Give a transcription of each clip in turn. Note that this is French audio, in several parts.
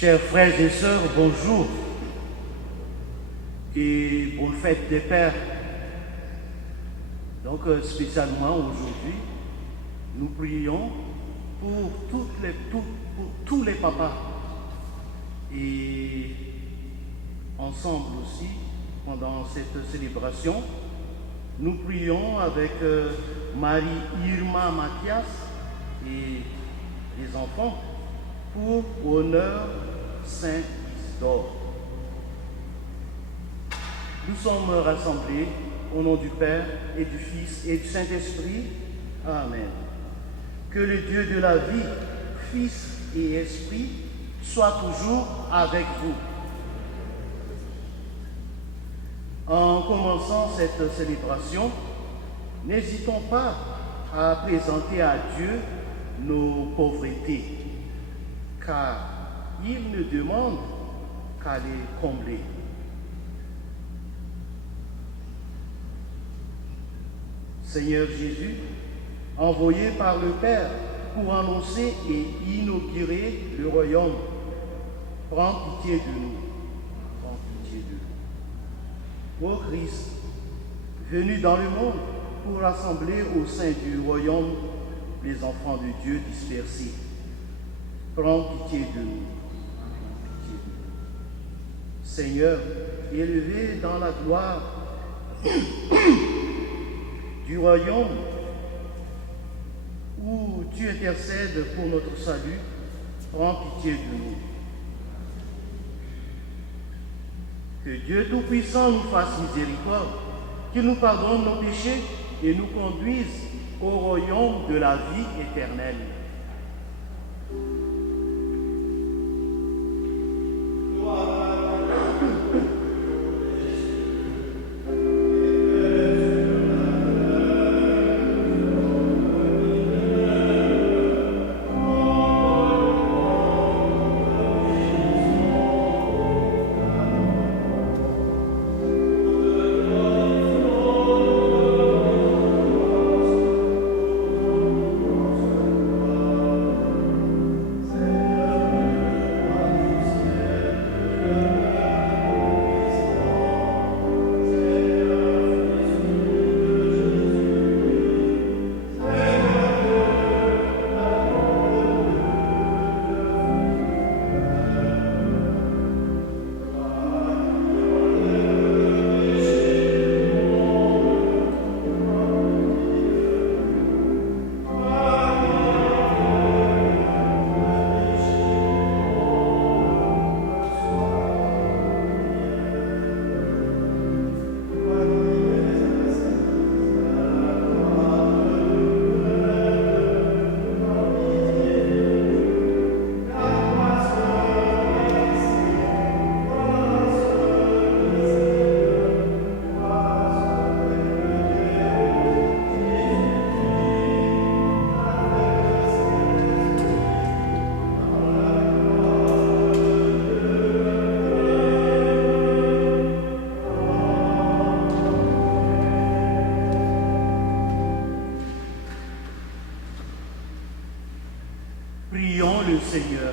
Chers frères et sœurs, bonjour et bonne fête des pères. Donc spécialement aujourd'hui, nous prions pour tous les papas et ensemble aussi pendant cette célébration, nous prions avec Marie Irma Mathias et les enfants pour honneur Saint Isidore. Nous sommes rassemblés au nom du Père et du Fils et du Saint-Esprit. Amen. Que le Dieu de la vie, Fils et Esprit, soit toujours avec vous. En commençant cette célébration, n'hésitons pas à présenter à Dieu nos pauvretés, car il ne demande qu'à les combler. Seigneur Jésus, envoyé par le Père pour annoncer et inaugurer le royaume, prends pitié de nous. Prends pitié de nous. Ô Christ, venu dans le monde pour rassembler au sein du royaume les enfants de Dieu dispersés, prends pitié de nous. Seigneur, élevé dans la gloire du royaume où tu intercèdes pour notre salut, prends pitié de nous. Que Dieu Tout-Puissant nous fasse miséricorde, qu'il nous pardonne nos péchés et nous conduise au royaume de la vie éternelle. Prions le Seigneur.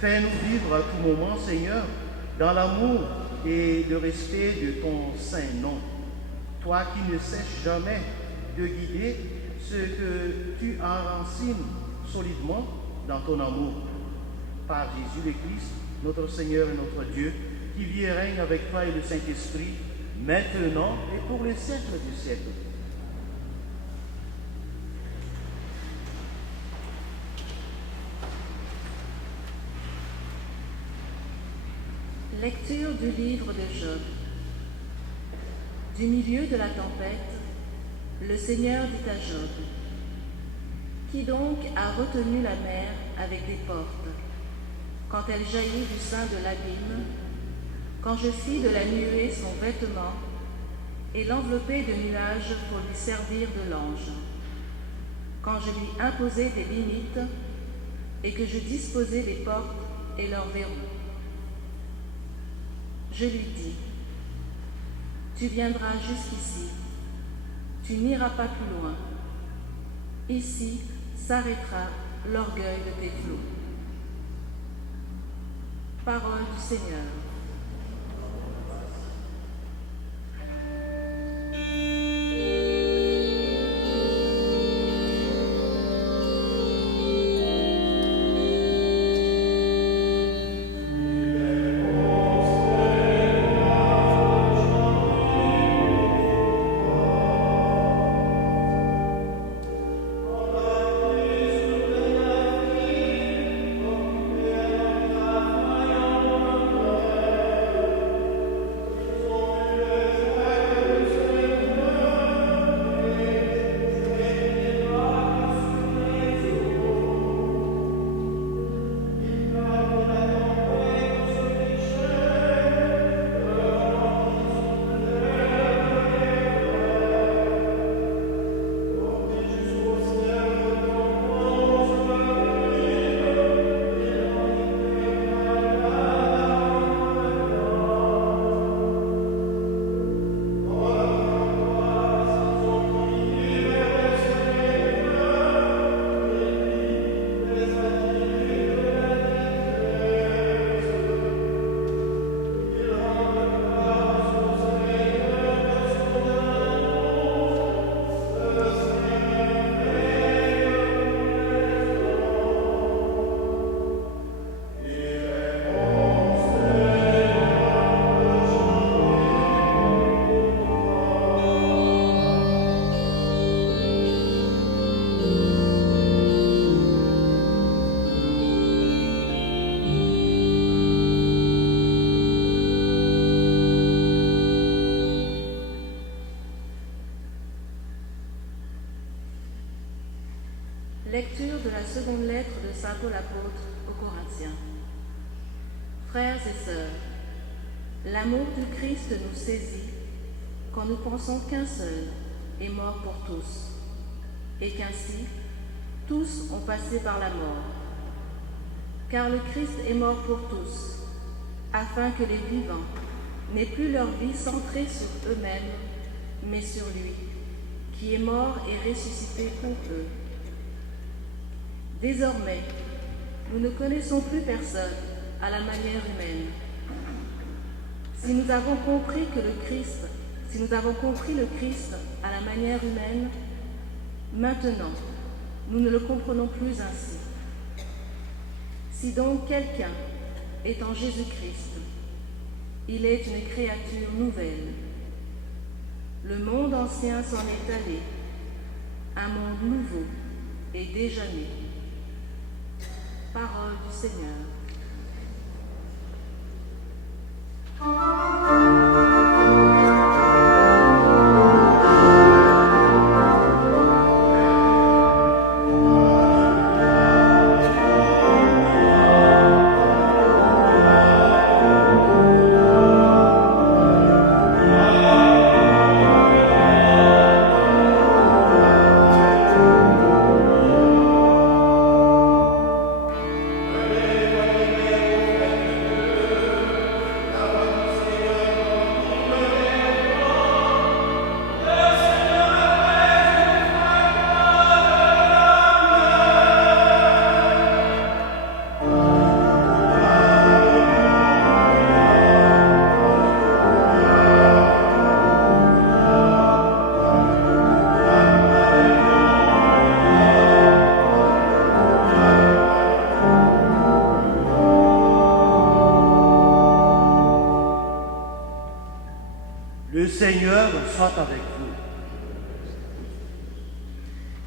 Fais-nous vivre à tout moment, Seigneur, dans l'amour et le respect de ton saint nom. Toi qui ne cesses jamais de guider ce que tu enracines solidement dans ton amour. Par Jésus le Christ, notre Seigneur et notre Dieu, qui vit et règne avec toi et le Saint-Esprit, maintenant et pour les siècles du siècle. Lecture du livre de Job. Du milieu de la tempête, le Seigneur dit à Job: Qui donc a retenu la mer avec des portes, quand elle jaillit du sein de l'abîme, quand je fis de la nuée son vêtement et l'enveloppai de nuages pour lui servir de l'ange, quand je lui imposai des limites et que je disposai les portes et leurs verrous. Je lui dis: Tu viendras jusqu'ici, tu n'iras pas plus loin. Ici s'arrêtera l'orgueil de tes flots. Parole du Seigneur. Lecture de la seconde lettre de saint Paul apôtre aux Corinthiens. Frères et sœurs, l'amour du Christ nous saisit quand nous pensons qu'un seul est mort pour tous, et qu'ainsi tous ont passé par la mort. Car le Christ est mort pour tous, afin que les vivants n'aient plus leur vie centrée sur eux-mêmes, mais sur lui, qui est mort et ressuscité pour eux. Désormais, nous ne connaissons plus personne à la manière humaine. Si nous avons compris le Christ à la manière humaine, maintenant, nous ne le comprenons plus ainsi. Si donc quelqu'un est en Jésus-Christ, il est une créature nouvelle. Le monde ancien s'en est allé, un monde nouveau est déjà né. Parole du Seigneur. Le Seigneur soit avec vous.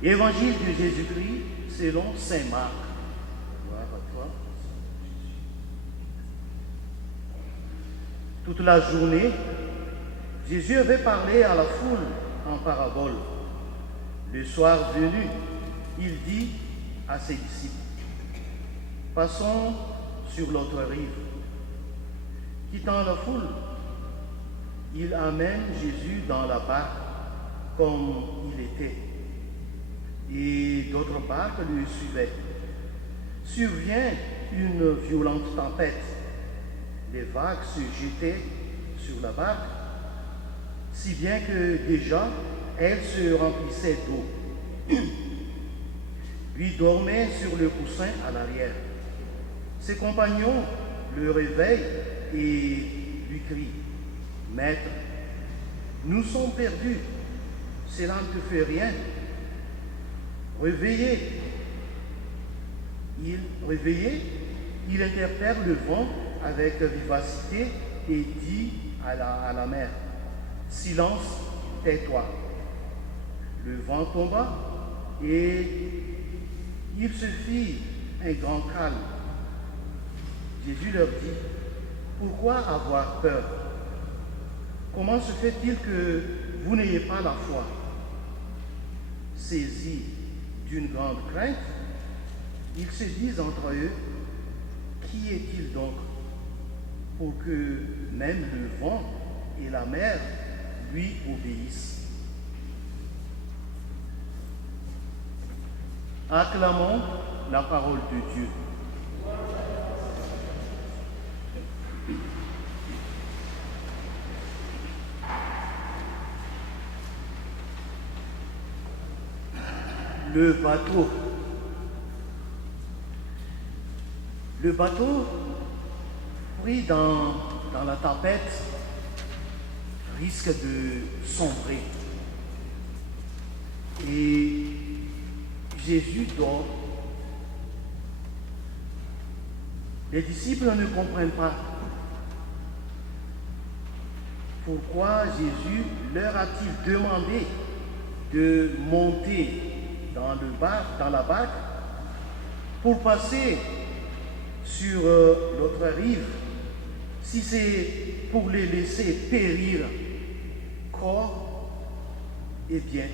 Évangile de Jésus-Christ selon saint Marc. Gloire à toi. Toute la journée, Jésus avait parlé à la foule en parabole. Le soir venu, il dit à ses disciples, « Passons sur l'autre rive. » Quittant la foule, il amène Jésus dans la barque comme il était, et d'autres barques le suivaient. Survient une violente tempête. Les vagues se jetaient sur la barque, si bien que déjà elle se remplissait d'eau. Lui dormait sur le coussin à l'arrière. Ses compagnons le réveillent et lui crient, « Maître, nous sommes perdus, cela ne te fait rien. Réveillé, il interpelle le vent avec vivacité et dit à la mer, « Silence, tais-toi. » Le vent tomba et il se fit un grand calme. Jésus leur dit, « Pourquoi avoir peur? Comment se fait-il que vous n'ayez pas la foi ?» Saisis d'une grande crainte, ils se disent entre eux, « Qui est-il donc pour que même le vent et la mer lui obéissent ?» Acclamons la parole de Dieu. Le bateau. Le bateau, pris dans la tempête, risque de sombrer. Et Jésus dort. Les disciples ne comprennent pas. Pourquoi Jésus leur a-t-il demandé de monter dans la barque pour passer sur l'autre rive, si c'est pour les laisser périr corps et biens?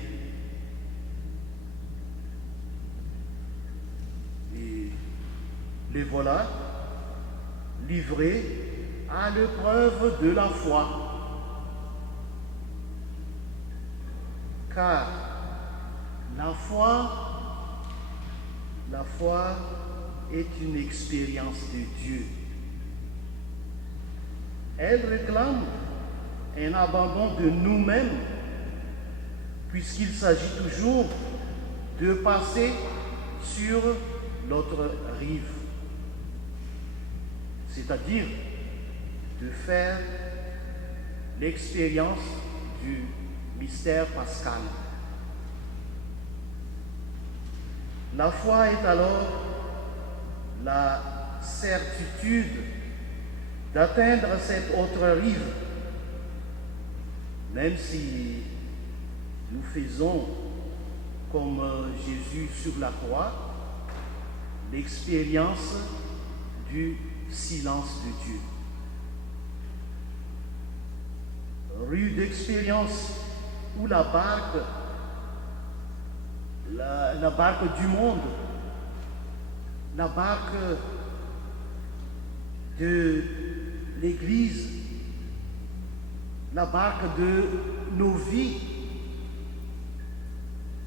Et les voilà livrés à l'épreuve de la foi. Car la foi est une expérience de Dieu. Elle réclame un abandon de nous-mêmes, puisqu'il s'agit toujours de passer sur l'autre rive, c'est-à-dire de faire l'expérience du mystère pascal. La foi est alors la certitude d'atteindre cette autre rive, même si nous faisons, comme Jésus sur la croix, l'expérience du silence de Dieu. Rude expérience où la barque du monde, la barque de l'Église, la barque de nos vies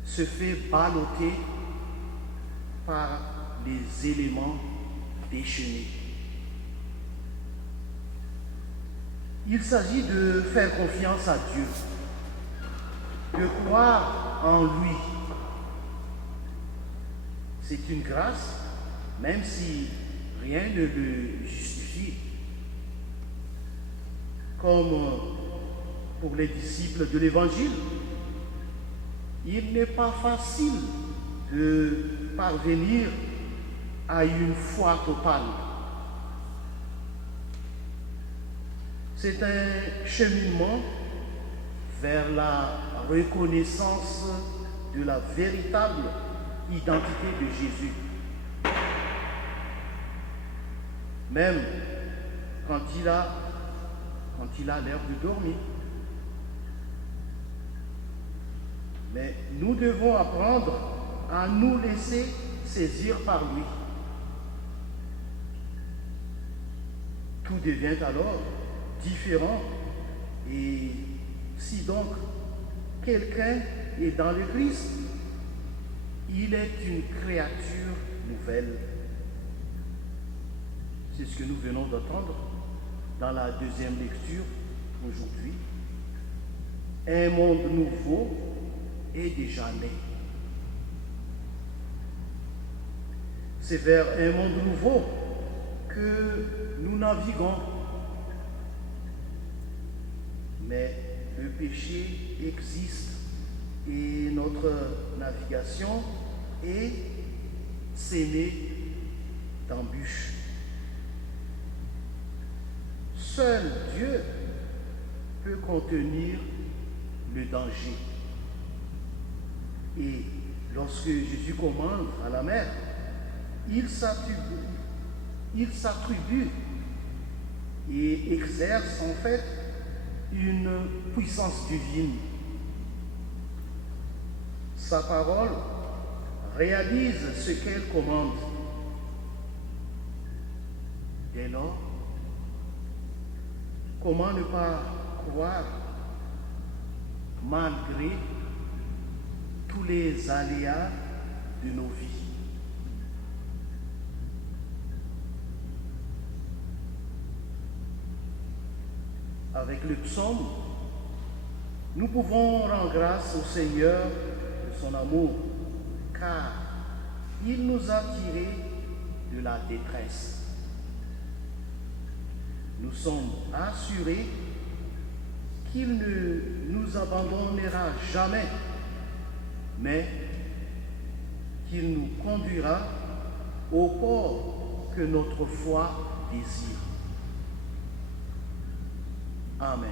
se fait balloter par les éléments déchaînés. Il s'agit de faire confiance à Dieu, de croire en lui. C'est une grâce, même si rien ne le justifie. Comme pour les disciples de l'Évangile, il n'est pas facile de parvenir à une foi totale. C'est un cheminement vers la reconnaissance de la véritable identité de Jésus. Même quand il a l'air de dormir. Mais nous devons apprendre à nous laisser saisir par lui. Tout devient alors différent. Et si donc quelqu'un est dans le Christ, il est une créature nouvelle. C'est ce que nous venons d'entendre dans la deuxième lecture aujourd'hui. Un monde nouveau est déjà né. C'est vers un monde nouveau que nous naviguons. Mais le péché existe et notre navigation est sémée d'embûches. Seul Dieu peut contenir le danger. Et lorsque Jésus commande à la mer, il s'attribue et exerce en fait une puissance divine. Sa parole réalise ce qu'elle commande. Dès lors, comment ne pas croire, malgré tous les aléas de nos vies? Avec le psaume, nous pouvons rendre grâce au Seigneur de son amour, car il nous a tirés de la détresse. Nous sommes assurés qu'il ne nous abandonnera jamais, mais qu'il nous conduira au port que notre foi désire. Amen.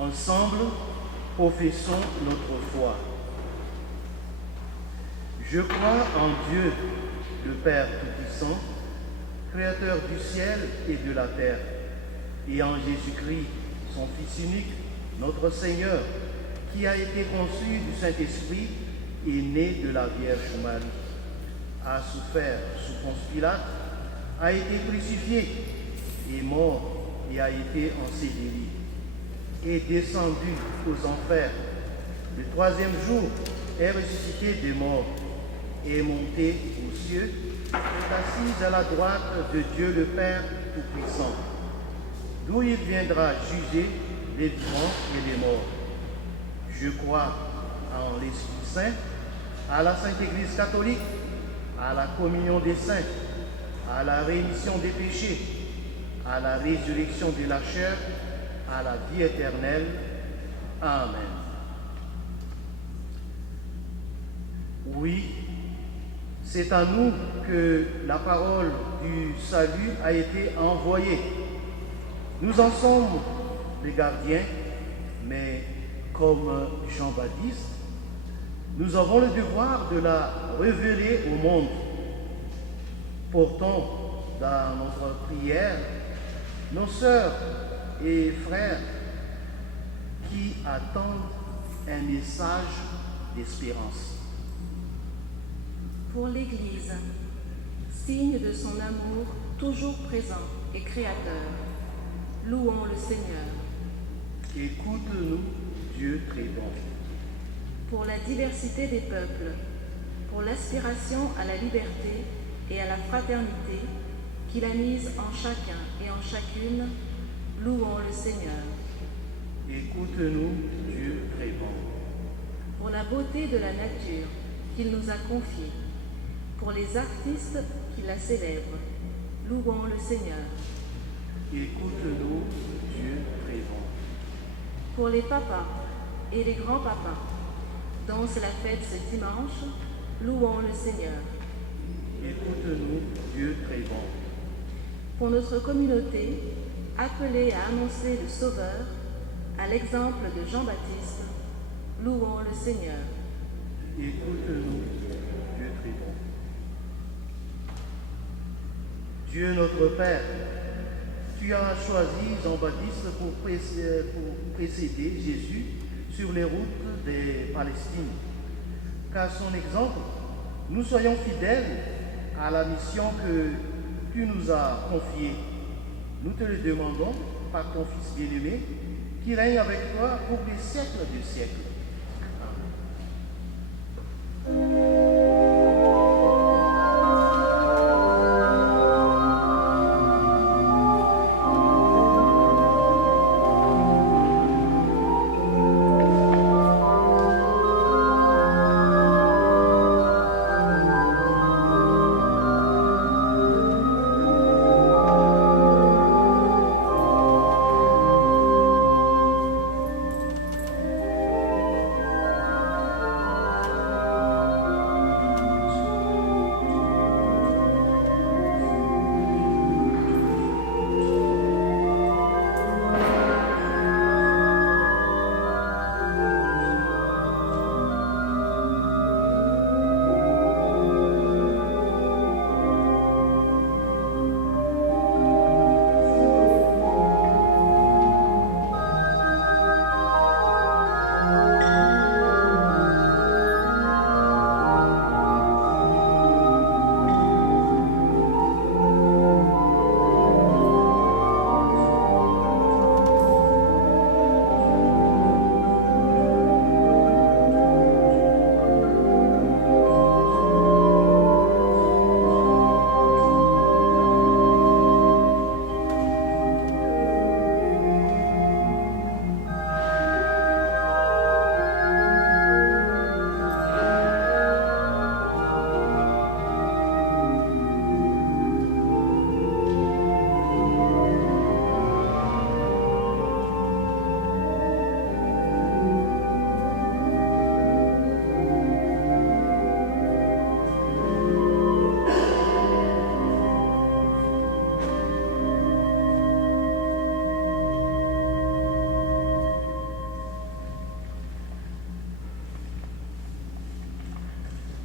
Ensemble, professons notre foi. Je crois en Dieu, le Père Tout-Puissant, Créateur du ciel et de la terre, et en Jésus-Christ, son Fils unique, notre Seigneur, qui a été conçu du Saint-Esprit et né de la Vierge Marie, a souffert sous Ponce Pilate, a été crucifié, est mort et a été ensevelé, est descendu aux enfers. Le troisième jour est ressuscité des morts, est monté aux cieux, est assis à la droite de Dieu le Père Tout-Puissant, d'où il viendra juger les vivants et les morts. Je crois en l'Esprit Saint, à la Sainte Église catholique, à la communion des saints, à la rémission des péchés, à la résurrection de la chair, à la vie éternelle. Amen. Oui, c'est à nous que la parole du salut a été envoyée. Nous en sommes les gardiens, mais comme Jean-Baptiste, nous avons le devoir de la révéler au monde. Portons dans notre prière nos sœurs et frères qui attendent un message d'espérance. Pour l'Église, signe de son amour toujours présent et créateur, louons le Seigneur. Écoute-nous, Dieu très bon. Pour la diversité des peuples, pour l'aspiration à la liberté et à la fraternité qu'il a mise en chacun et en chacune, louons le Seigneur. Écoute-nous, Dieu très bon. Pour la beauté de la nature qu'il nous a confiée, pour les artistes qui la célèbrent, louons le Seigneur. Écoute-nous, Dieu très bon. Pour les papas et les grands-papas, dont c'est la fête ce dimanche, louons le Seigneur. Écoute-nous, Dieu très bon. Pour notre communauté, appelée à annoncer le Sauveur, À l'exemple de Jean-Baptiste, louons le Seigneur. Écoute-nous, Dieu très bon. Dieu notre Père, tu as choisi Jean-Baptiste pour précéder Jésus sur les routes des Palestines. Qu'à son exemple, nous soyons fidèles à la mission que tu nous as confiée. Nous te le demandons par ton Fils bien-aimé, qui règne avec toi pour les siècles des siècles.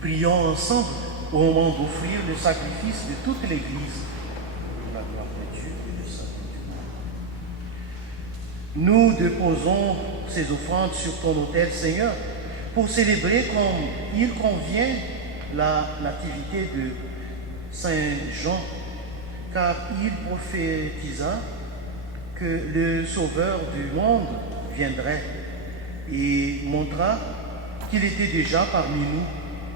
Prions ensemble au moment d'offrir le sacrifice de toute l'Église. La gloire de Dieu et le salut du monde. Nous déposons ces offrandes sur ton autel, Seigneur, pour célébrer comme il convient la nativité de Saint Jean, car il prophétisa que le Sauveur du monde viendrait et montra qu'il était déjà parmi nous,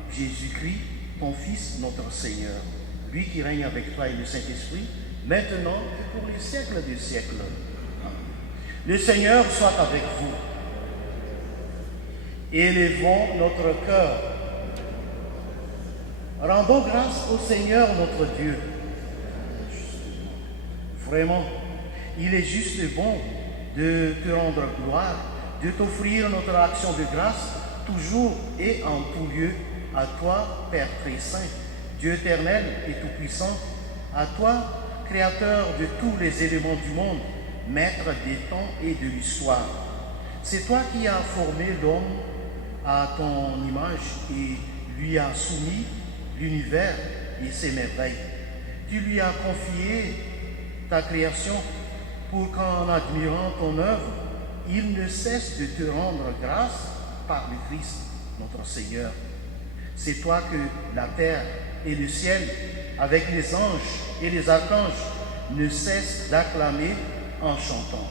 Jésus-Christ, ton Fils, notre Seigneur, lui qui règne avec toi et le Saint-Esprit, maintenant et pour les siècles des siècles. Le Seigneur soit avec vous. Élevons notre cœur. Rendons grâce au Seigneur notre Dieu. Vraiment, il est juste et bon de te rendre gloire, de t'offrir notre action de grâce, toujours et en tout lieu, à toi, Père très saint, Dieu éternel et tout-puissant, à toi, Créateur de tous les éléments du monde, Maître des temps et de l'histoire. C'est toi qui as formé l'homme à ton image et lui as soumis l'univers et ses merveilles. Tu lui as confié ta création pour qu'en admirant ton œuvre, il ne cesse de te rendre grâce par le Christ, notre Seigneur. C'est toi que la terre et le ciel, avec les anges et les archanges, ne cessent d'acclamer en chantant.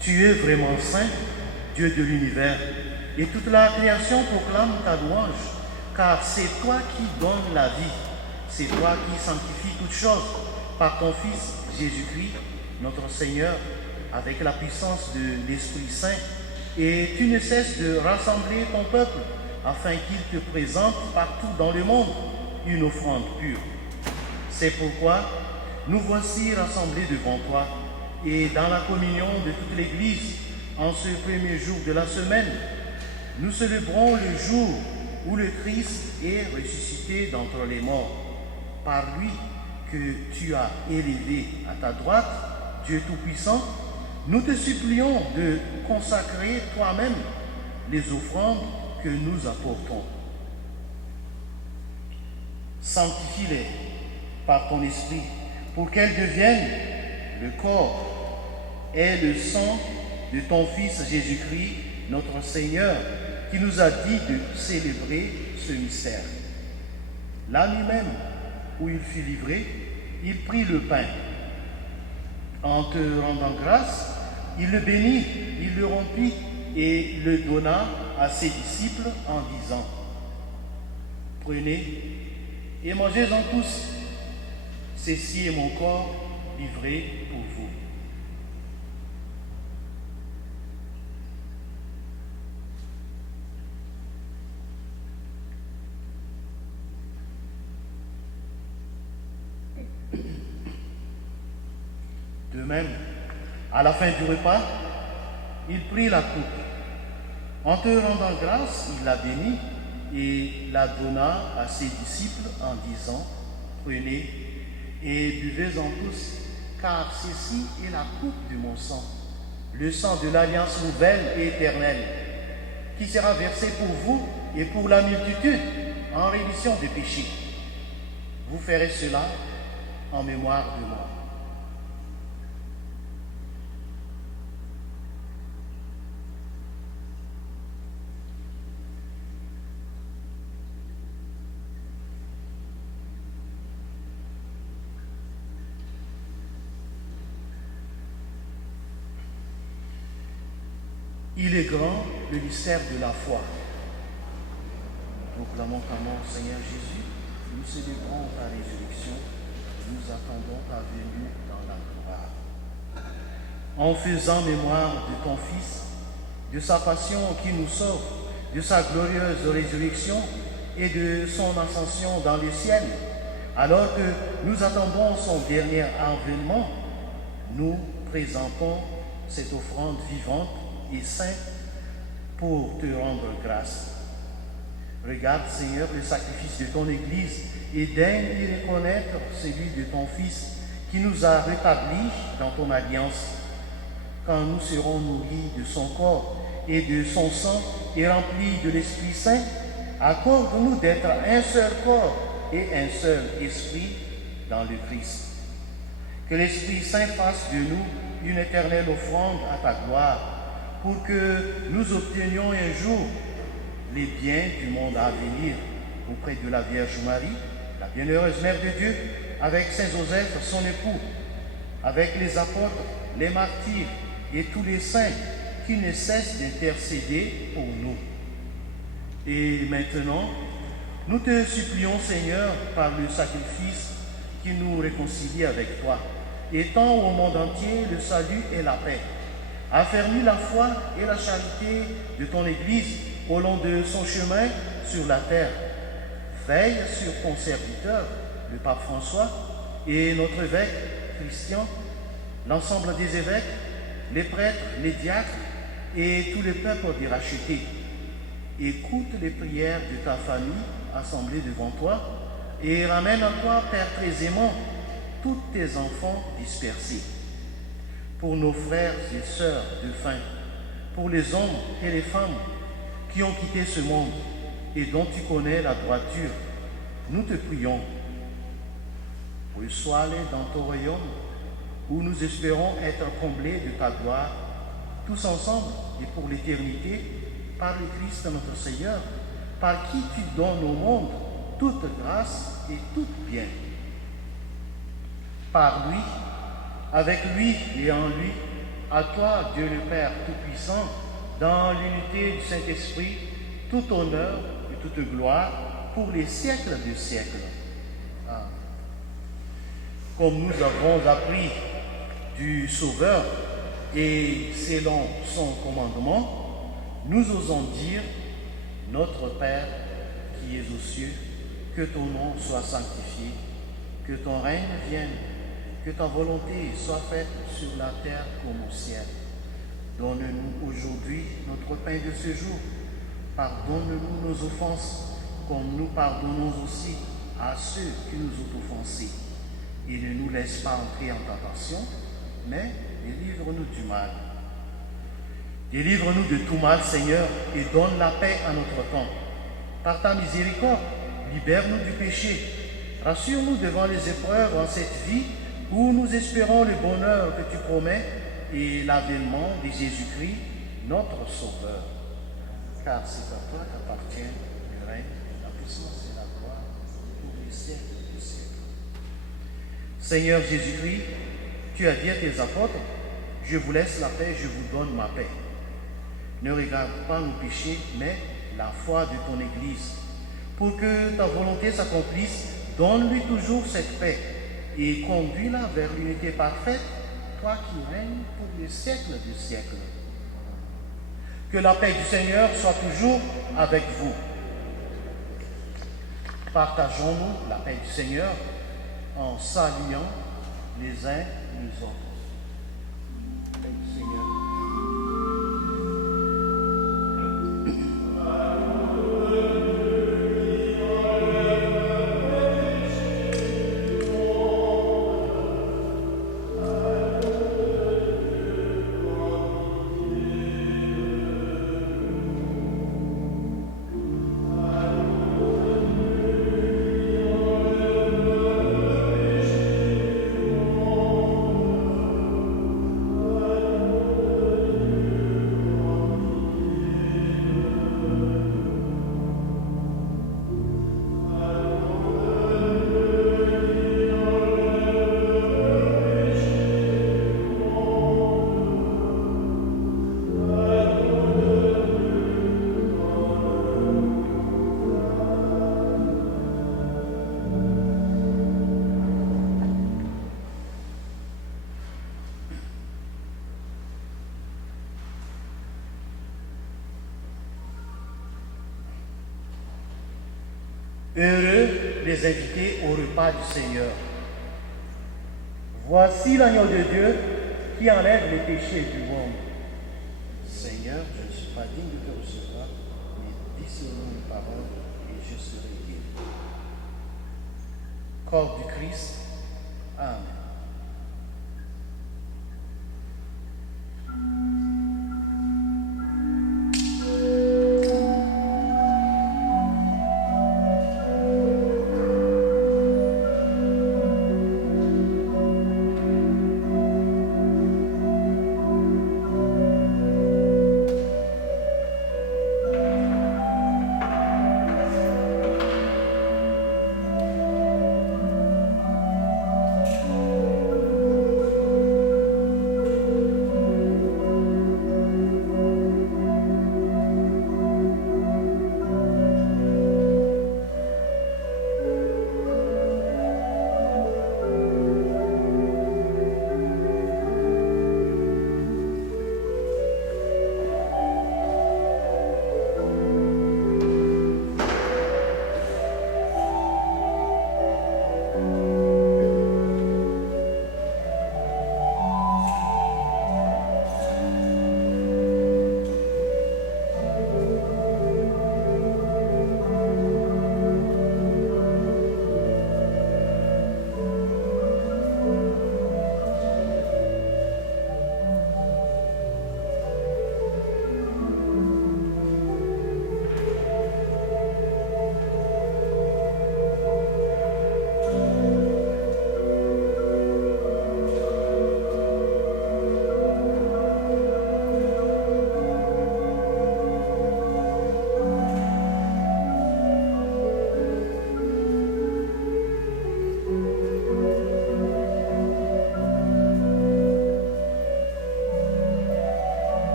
Tu es vraiment saint, Dieu de l'univers, et toute la création proclame ta louange, car c'est toi qui donnes la vie, c'est toi qui sanctifies toutes choses par ton Fils Jésus-Christ, notre Seigneur, avec la puissance de l'Esprit Saint, et tu ne cesses de rassembler ton peuple afin qu'il te présente partout dans le monde une offrande pure. C'est pourquoi nous voici rassemblés devant toi et dans la communion de toute l'Église, en ce premier jour de la semaine, nous célébrons le jour où le Christ est ressuscité d'entre les morts. Par lui que tu as élevé à ta droite, Dieu Tout-Puissant, nous te supplions de consacrer toi-même les offrandes que nous apportons. Sanctifie-les par ton esprit pour qu'elles deviennent le corps et le sang de ton Fils Jésus-Christ, notre Seigneur, qui nous a dit de célébrer ce mystère. La nuit même où il fut livré, il prit le pain. En te rendant grâce, il le bénit, il le rompit et le donna à ses disciples en disant: Prenez et mangez-en tous, ceci est mon corps livré pour vous. De même, à la fin du repas, il prit la coupe. En te rendant grâce, il la bénit et la donna à ses disciples en disant: Prenez et buvez-en tous, car ceci est la coupe de mon sang, le sang de l'alliance nouvelle et éternelle, qui sera versé pour vous et pour la multitude en rémission des péchés. Vous ferez cela en mémoire de moi. Il est grand le mystère de la foi. Proclamons ta mort, Seigneur Jésus. Nous célébrons ta résurrection. Nous attendons ta venue dans la gloire. En faisant mémoire de ton Fils, de sa passion qui nous sauve, de sa glorieuse résurrection et de son ascension dans les ciels, alors que nous attendons son dernier avènement, nous présentons cette offrande vivante et saint pour te rendre grâce. Regarde, Seigneur, le sacrifice de ton Église et daigne y reconnaître celui de ton Fils qui nous a rétablis dans ton alliance. Quand nous serons nourris de son corps et de son sang et remplis de l'Esprit Saint, accorde-nous d'être un seul corps et un seul esprit dans le Christ. Que l'Esprit Saint fasse de nous une éternelle offrande à ta gloire, pour que nous obtenions un jour les biens du monde à venir auprès de la Vierge Marie, la bienheureuse Mère de Dieu, avec Saint Joseph, son époux, avec les apôtres, les martyrs et tous les saints qui ne cessent d'intercéder pour nous. Et maintenant, nous te supplions, Seigneur, par le sacrifice qui nous réconcilie avec toi, étends au monde entier le salut et la paix. Affermis la foi et la charité de ton Église au long de son chemin sur la terre. Veille sur ton serviteur, le pape François, et notre évêque Christian, l'ensemble des évêques, les prêtres, les diacres et tous les peuples des rachetés. Écoute les prières de ta famille assemblée devant toi et ramène à toi, Père très aimant, tous tes enfants dispersés. Pour nos frères et sœurs de faim, pour les hommes et les femmes qui ont quitté ce monde et dont tu connais la droiture, nous te prions. Reçois-les dans ton royaume où nous espérons être comblés de ta gloire, tous ensemble et pour l'éternité, par le Christ notre Seigneur, par qui tu donnes au monde toute grâce et tout bien. Par lui, avec lui et en lui, À toi, Dieu le Père Tout-Puissant, dans l'unité du Saint-Esprit, tout honneur et toute gloire pour les siècles des siècles. Amen. Comme nous avons appris du Sauveur et selon son commandement, nous osons dire, notre Père qui es aux cieux, que ton nom soit sanctifié, que ton règne vienne, que ta volonté soit faite sur la terre comme au ciel. Donne-nous aujourd'hui notre pain de ce jour. Pardonne-nous nos offenses, comme nous pardonnons aussi à ceux qui nous ont offensés. Et ne nous laisse pas entrer en tentation, mais délivre-nous du mal. Délivre-nous de tout mal, Seigneur, et donne la paix à notre temps. Par ta miséricorde, libère-nous du péché. Rassure-nous devant les épreuves en cette vie où nous espérons le bonheur que tu promets et l'avènement de Jésus-Christ, notre Sauveur. Car c'est à toi qu'appartient le règne, la puissance et la gloire pour les siècles des siècles. Seigneur Jésus-Christ, tu as dit à tes apôtres, je vous laisse la paix, je vous donne ma paix. Ne regarde pas nos péchés, mais la foi de ton Église. Pour que ta volonté s'accomplisse, donne-lui toujours cette paix et conduis-la vers l'unité parfaite, toi qui règnes pour les siècles des siècles. Que la paix du Seigneur soit toujours avec vous. Partageons-nous la paix du Seigneur en saluant les uns les autres. La paix du Seigneur. Heureux les invités au repas du Seigneur. Voici l'agneau de Dieu qui enlève les péchés du monde. Seigneur, je ne suis pas digne de te recevoir, mais dis seulement une parole et je serai guéri. Corps du Christ. Amen.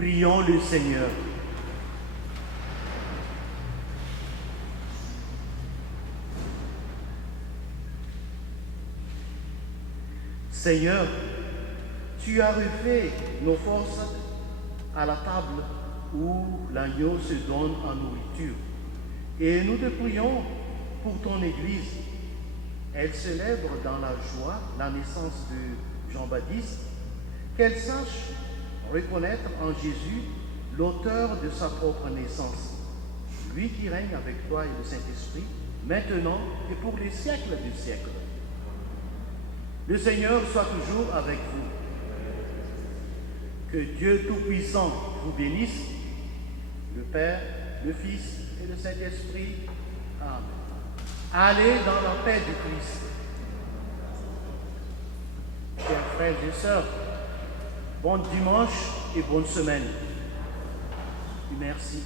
Prions le Seigneur. Seigneur, tu as refait nos forces à la table où l'agneau se donne en nourriture. Et nous te prions pour ton Église. Elle célèbre dans la joie la naissance de Jean-Baptiste, qu'elle sache reconnaître en Jésus l'auteur de sa propre naissance, lui qui règne avec toi et le Saint-Esprit, maintenant et pour les siècles des siècles. Le Seigneur soit toujours avec vous. Que Dieu Tout-Puissant vous bénisse, le Père, le Fils et le Saint-Esprit. Amen. Allez dans la paix du Christ. Chers frères et sœurs, bon dimanche et bonne semaine. Et merci.